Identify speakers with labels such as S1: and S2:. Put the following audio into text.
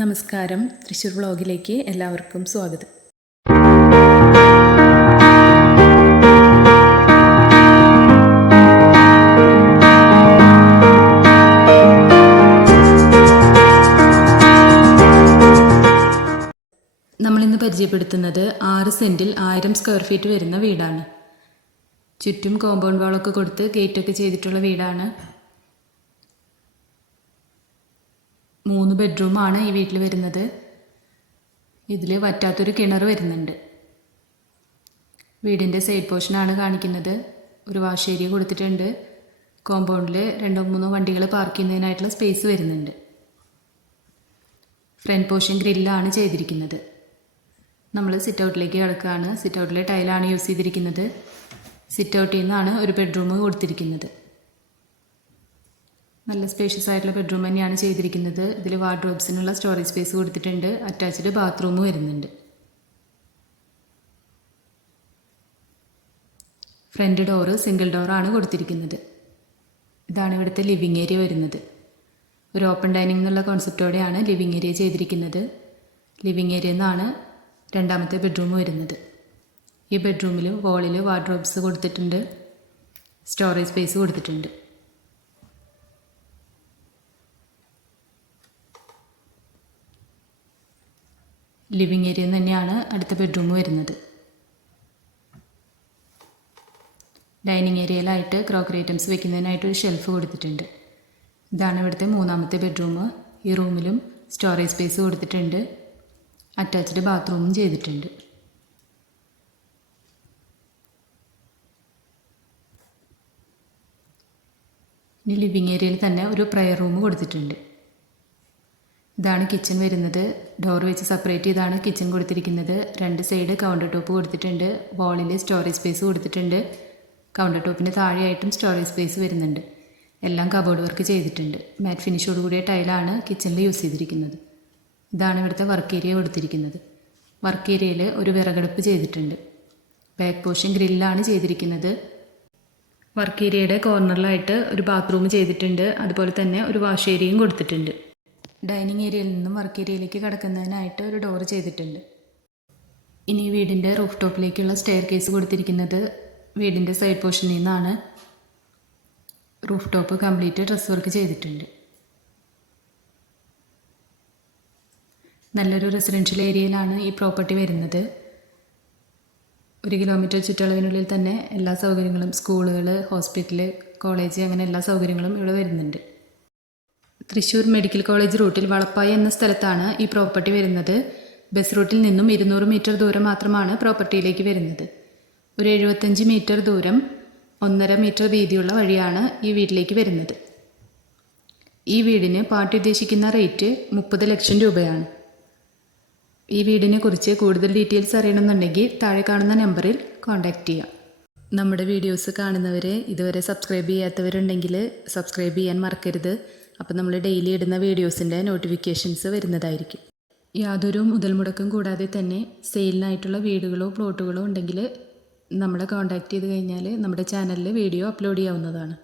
S1: നമസ്കാരം. തൃശ്ശൂർ വ്ളോഗിലേക്ക് എല്ലാവർക്കും സ്വാഗതം. നമ്മളിന്ന് പരിചയപ്പെടുത്തുന്നത് ആറ് സെന്റിൽ ആയിരം സ്ക്വയർ ഫീറ്റ് വരുന്ന വീടാണ്. ചുറ്റും കോമ്പൗണ്ട് വാളൊക്കെ കൊടുത്ത് ഗേറ്റൊക്കെ ചെയ്തിട്ടുള്ള വീടാണ്. മൂന്ന് ബെഡ്റൂമാണ് ഈ വീട്ടിൽ വരുന്നത്. ഇതിൽ വറ്റാത്തൊരു കിണർ വരുന്നുണ്ട്. വീടിന്റെ സൈഡ് പോർഷനാണ് കാണിക്കുന്നത്. ഒരു വാഷ് ഏരിയ കൊടുത്തിട്ടുണ്ട്. കോമ്പൗണ്ടിൽ രണ്ടോ മൂന്നോ വണ്ടികൾ പാർക്ക് ചെയ്യുന്നതിനായിട്ടുള്ള സ്പേസ് വരുന്നുണ്ട്. ഫ്രണ്ട് പോർഷൻ ഗ്രില്ലാണ് ചെയ്തിരിക്കുന്നത്. നമ്മൾ സിറ്റ് ഔട്ടിലേക്ക് കിടക്കുകയാണ് സിറ്റ് ഔട്ടിലെ ടൈലാണ് യൂസ് ചെയ്തിരിക്കുന്നത്. സിറ്റ് ഔട്ടിൽ നിന്നാണ് ഒരു ബെഡ്റൂം കൊടുത്തിരിക്കുന്നത്. നല്ല സ്പേഷ്യസ് ആയിട്ടുള്ള ബെഡ്റൂം തന്നെയാണ് ചെയ്തിരിക്കുന്നത്. ഇതിൽ വാർഡ്രോബ്സിനുള്ള സ്റ്റോറേജ് സ്പേസ് കൊടുത്തിട്ടുണ്ട്. അറ്റാച്ച്ഡ് ബാത്റൂം വരുന്നുണ്ട്. ഫ്രണ്ട് ഡോറ് സിംഗിൾ ഡോറാണ് കൊടുത്തിരിക്കുന്നത്. ഇതാണ് ഇവിടുത്തെ ലിവിങ് ഏരിയ വരുന്നത്. ഒരു ഓപ്പൺ ഡൈനിങ് എന്നുള്ള കോൺസെപ്റ്റോടെയാണ് ലിവിങ് ഏരിയ ചെയ്തിരിക്കുന്നത്. ലിവിങ് ഏരിയ എന്നാണ് രണ്ടാമത്തെ ബെഡ്റൂം വരുന്നത്. ഈ ബെഡ്റൂമിൽ വോളിൽ വാർഡ്രോബ്സ് കൊടുത്തിട്ടുണ്ട്. സ്റ്റോറേജ് സ്പേസ് കൊടുത്തിട്ടുണ്ട്. ലിവിങ് ഏരിയ തന്നെയാണ് അടുത്ത ബെഡ്റൂം വരുന്നത്. ഡൈനിങ് ഏരിയയിലായിട്ട് ക്രോക്കറി ഐറ്റംസ് വെക്കുന്നതിനായിട്ട് ഒരു ഷെൽഫ് കൊടുത്തിട്ടുണ്ട്. ഇതാണ് ഇവിടുത്തെ മൂന്നാമത്തെ ബെഡ്റൂം. ഈ റൂമിലും സ്റ്റോറേജ് സ്പേസ് കൊടുത്തിട്ടുണ്ട്. അറ്റാച്ച്ഡ് ബാത്റൂമും ചെയ്തിട്ടുണ്ട്. ഇനി ലിവിങ് ഏരിയയിൽ തന്നെ ഒരു പ്രയർ റൂം കൊടുത്തിട്ടുണ്ട്. ഇതാണ് കിച്ചൺ വരുന്നത്. ഡോർ വെച്ച് സെപ്പറേറ്റ് ചെയ്താണ് കിച്ചൺ കൊടുത്തിരിക്കുന്നത്. രണ്ട് സൈഡ് കൗണ്ടർ ടോപ്പ് കൊടുത്തിട്ടുണ്ട്. വാളിൽ സ്റ്റോറേജ് സ്പേസ് കൊടുത്തിട്ടുണ്ട്. കൗണ്ടർ ടോപ്പിന് താഴെയായിട്ടും സ്റ്റോറേജ് സ്പേസ് വരുന്നുണ്ട്. എല്ലാം കബോർഡ് വർക്ക് ചെയ്തിട്ടുണ്ട്. മാറ്റ് ഫിനിഷോട് കൂടിയ ടൈലാണ് കിച്ചണിൽ യൂസ് ചെയ്തിരിക്കുന്നത്. ഇതാണ് ഇവിടുത്തെ വർക്ക് ഏരിയ കൊടുത്തിരിക്കുന്നത്. വർക്ക് ഏരിയയിൽ ഒരു വിറകടുപ്പ് ചെയ്തിട്ടുണ്ട്. ബാക്ക് പോർഷൻ ഗ്രില്ലാണ് ചെയ്തിരിക്കുന്നത്. വർക്ക് ഏരിയയുടെ കോർണറിലായിട്ട് ഒരു ബാത്റൂം ചെയ്തിട്ടുണ്ട്. അതുപോലെ തന്നെ ഒരു വാഷ് ഏരിയയും കൊടുത്തിട്ടുണ്ട്. ഡൈനിങ് ഏരിയയിൽ നിന്നും വർക്ക് ഏരിയയിലേക്ക് കടക്കുന്നതിനായിട്ട് ഒരു ഡോർ ചെയ്തിട്ടുണ്ട്. ഇനി വീടിന്റെ റൂഫ് ടോപ്പിലേക്കുള്ള സ്റ്റെയർ കേസ് കൊടുത്തിരിക്കുന്നത് വീടിന്റെ സൈഡ് പോർഷനിൽ നിന്നാണ്. Roof top complete dress work ചെയ്തിട്ടുണ്ട്. നല്ലൊരു റെസിഡൻഷ്യൽ ഏരിയയിലാണ് ഈ പ്രോപ്പർട്ടി വരുന്നത്. ഒരു കിലോമീറ്റർ ചുറ്റളവിനുള്ളിൽ തന്നെ എല്ലാ സൗകര്യങ്ങളും സ്കൂളുകൾ ഹോസ്പിറ്റൽ കോളേജ് അങ്ങനെ എല്ലാ സൗകര്യങ്ങളും ഇവിടെ വരുന്നുണ്ട്. തൃശ്ശൂർ മെഡിക്കൽ കോളേജ് റൂട്ടിൽ വളപ്പായ എന്ന സ്ഥലത്താണ് ഈ പ്രോപ്പർട്ടി വരുന്നത്. ബസ് റൂട്ടിൽ നിന്നും ഇരുന്നൂറ് മീറ്റർ ദൂരം മാത്രമാണ് പ്രോപ്പർട്ടിയിലേക്ക് വരുന്നത്. ഒരു എഴുപത്തഞ്ച് മീറ്റർ ദൂരം ഒന്നര മീറ്റർ വീതിയുള്ള വഴിയാണ് ഈ വീട്ടിലേക്ക് വരുന്നത്. ഈ വീടിന് പാർട്ടി ഉദ്ദേശിക്കുന്ന റേറ്റ് മുപ്പത് ലക്ഷം രൂപയാണ്. ഈ വീടിനെ കുറിച്ച് കൂടുതൽ ഡീറ്റെയിൽസ് അറിയണമെന്നുണ്ടെങ്കിൽ താഴെ കാണുന്ന നമ്പറിൽ കോൺടാക്റ്റ് ചെയ്യാം. നമ്മുടെ വീഡിയോസ് കാണുന്നവരെ ഇതുവരെ സബ്സ്ക്രൈബ് ചെയ്യാത്തവരുണ്ടെങ്കിൽ സബ്സ്ക്രൈബ് ചെയ്യാൻ മറക്കരുത്. അപ്പോൾ നമ്മൾ ഡെയിലി ഇടുന്ന വീഡിയോസിന്റെ നോട്ടിഫിക്കേഷൻസ് വരുന്നതായിരിക്കും. യാതൊരു മുതൽ മുടക്കം കൂടാതെ തന്നെ സെയിലിനായിട്ടുള്ള വീടുകളോ പ്ലോട്ടുകളോ ഉണ്ടെങ്കിൽ നമ്മളെ കോൺടാക്റ്റ് ചെയ്ത് കഴിഞ്ഞാൽ നമ്മുടെ ചാനലിൽ വീഡിയോ അപ്ലോഡ് ചെയ്യാവുന്നതാണ്.